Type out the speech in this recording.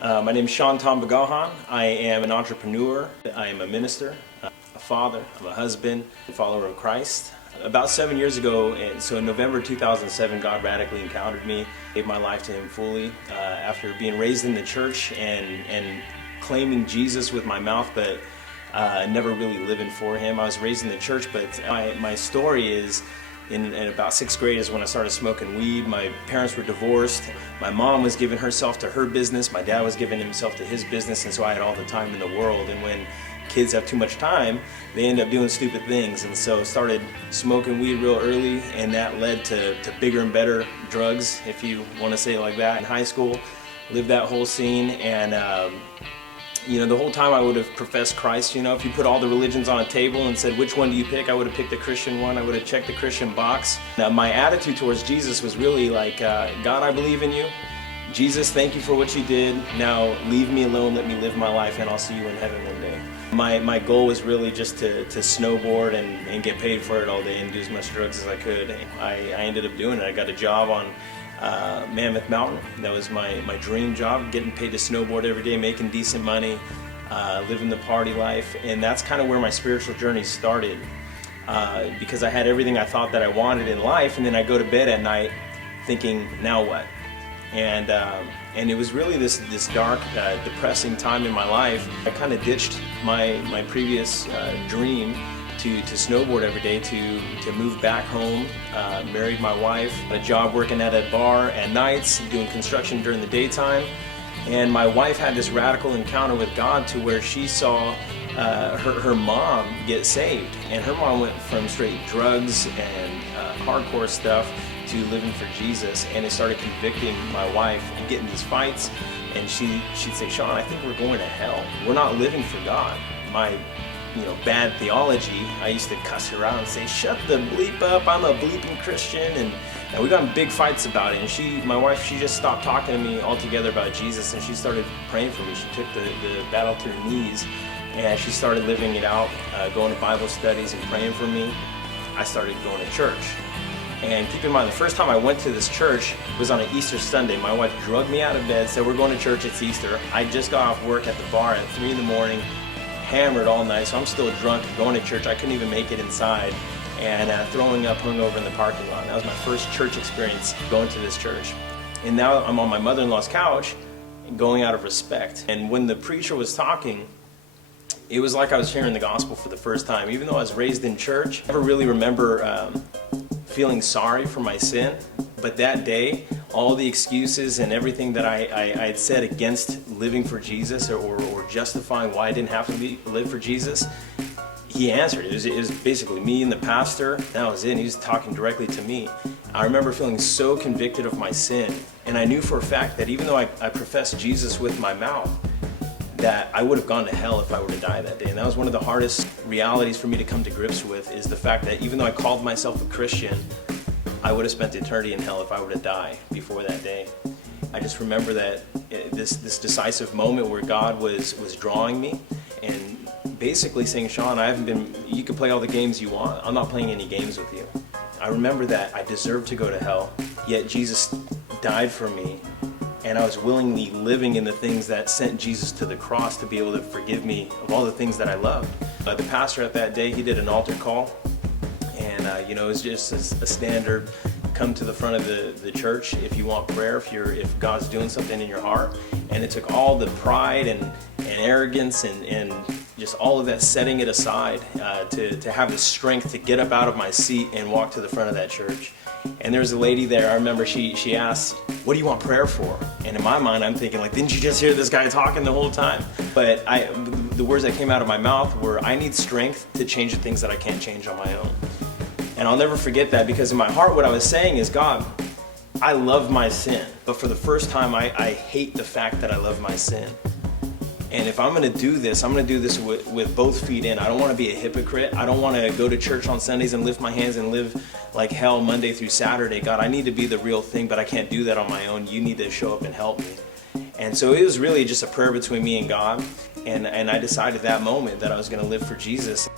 My name is Tambagahan. I am an entrepreneur. I am a minister, a father, I'm a husband, a follower of Christ. About 7 years ago, so in November 2007, God radically encountered me, gave my life to Him fully after being raised in the church and claiming Jesus with my mouth, but never really living for Him. I was raised in the church, but my story is in about 6th grade is when I started smoking weed. My parents were divorced. My mom was giving herself to her business. My dad was giving himself to his business, and so I had all the time in the world. And when kids have too much time, they end up doing stupid things. And so started smoking weed real early, and that led to bigger and better drugs, if you want to say it like that. In high school, lived that whole scene, and the whole time I would have professed Christ. If you put all the religions on a table and said, which one do you pick? I would have picked the Christian one. I would have checked the Christian box. Now, my attitude towards Jesus was really like, God, I believe in you. Jesus, thank you for what you did. Now leave me alone, let me live my life, and I'll see you in heaven one day. My goal was really just to snowboard and get paid for it all day and do as much drugs as I could. I ended up doing it. I got a job on Mammoth Mountain. That was my dream job, getting paid to snowboard every day, making decent money, living the party life. And that's kind of where my spiritual journey started, because I had everything I thought that I wanted in life, and then I go to bed at night thinking, now what? And it was really this dark, depressing time in my life. I kind of ditched my previous dream to snowboard every day, to move back home, married my wife, a job working at a bar at nights, doing construction during the daytime. And my wife had this radical encounter with God to where she saw her mom get saved. And her mom went from straight drugs and hardcore stuff to living for Jesus, and it started convicting my wife and getting these fights. And she'd say, Sean, I think we're going to hell. We're not living for God. My bad theology, I used to cuss her out and say, shut the bleep up, I'm a bleeping Christian, and we got in big fights about it. And my wife, she just stopped talking to me altogether about Jesus, and she started praying for me. She took the battle to her knees, and she started living it out, going to Bible studies and praying for me. I started going to church. And keep in mind, the first time I went to this church was on an Easter Sunday. My wife drugged me out of bed, said, we're going to church, it's Easter. I just got off work at the bar at 3 in the morning, hammered all night, so I'm still drunk, going to church. I couldn't even make it inside, and throwing up hungover in the parking lot. That was my first church experience, going to this church. And now I'm on my mother-in-law's couch, going out of respect. And when the preacher was talking, it was like I was hearing the gospel for the first time. Even though I was raised in church, I never really remember feeling sorry for my sin. But that day, all the excuses and everything that I had said against living for Jesus or justifying why I didn't have to live for Jesus, He answered. It was basically me and the pastor. That was it. And He was talking directly to me. I remember feeling so convicted of my sin. And I knew for a fact that even though I professed Jesus with my mouth, that I would have gone to hell if I were to die that day. And that was one of the hardest realities for me to come to grips with, is the fact that even though I called myself a Christian, I would have spent eternity in hell if I were to die before that day. I just remember that this decisive moment where God was drawing me and basically saying, Sean, you can play all the games you want. I'm not playing any games with you. I remember that I deserved to go to hell, yet Jesus died for me, and I was willingly living in the things that sent Jesus to the cross to be able to forgive me of all the things that I loved. The pastor at that day, he did an altar call, and it was just a standard, come to the front of the church if you want prayer, if God's doing something in your heart. And it took all the pride and arrogance and just all of that, setting it aside, to have the strength to get up out of my seat and walk to the front of that church. And there was a lady there, I remember she asked, what do you want prayer for? And in my mind, I'm thinking, like, didn't you just hear this guy talking the whole time? But the words that came out of my mouth were, I need strength to change the things that I can't change on my own. And I'll never forget that, because in my heart, what I was saying is, God, I love my sin. But for the first time, I hate the fact that I love my sin. And if I'm going to do this, I'm going to do this with both feet in. I don't want to be a hypocrite. I don't want to go to church on Sundays and lift my hands and live like hell Monday through Saturday. God, I need to be the real thing, but I can't do that on my own. You need to show up and help me. And so it was really just a prayer between me and God. And I decided that moment that I was going to live for Jesus.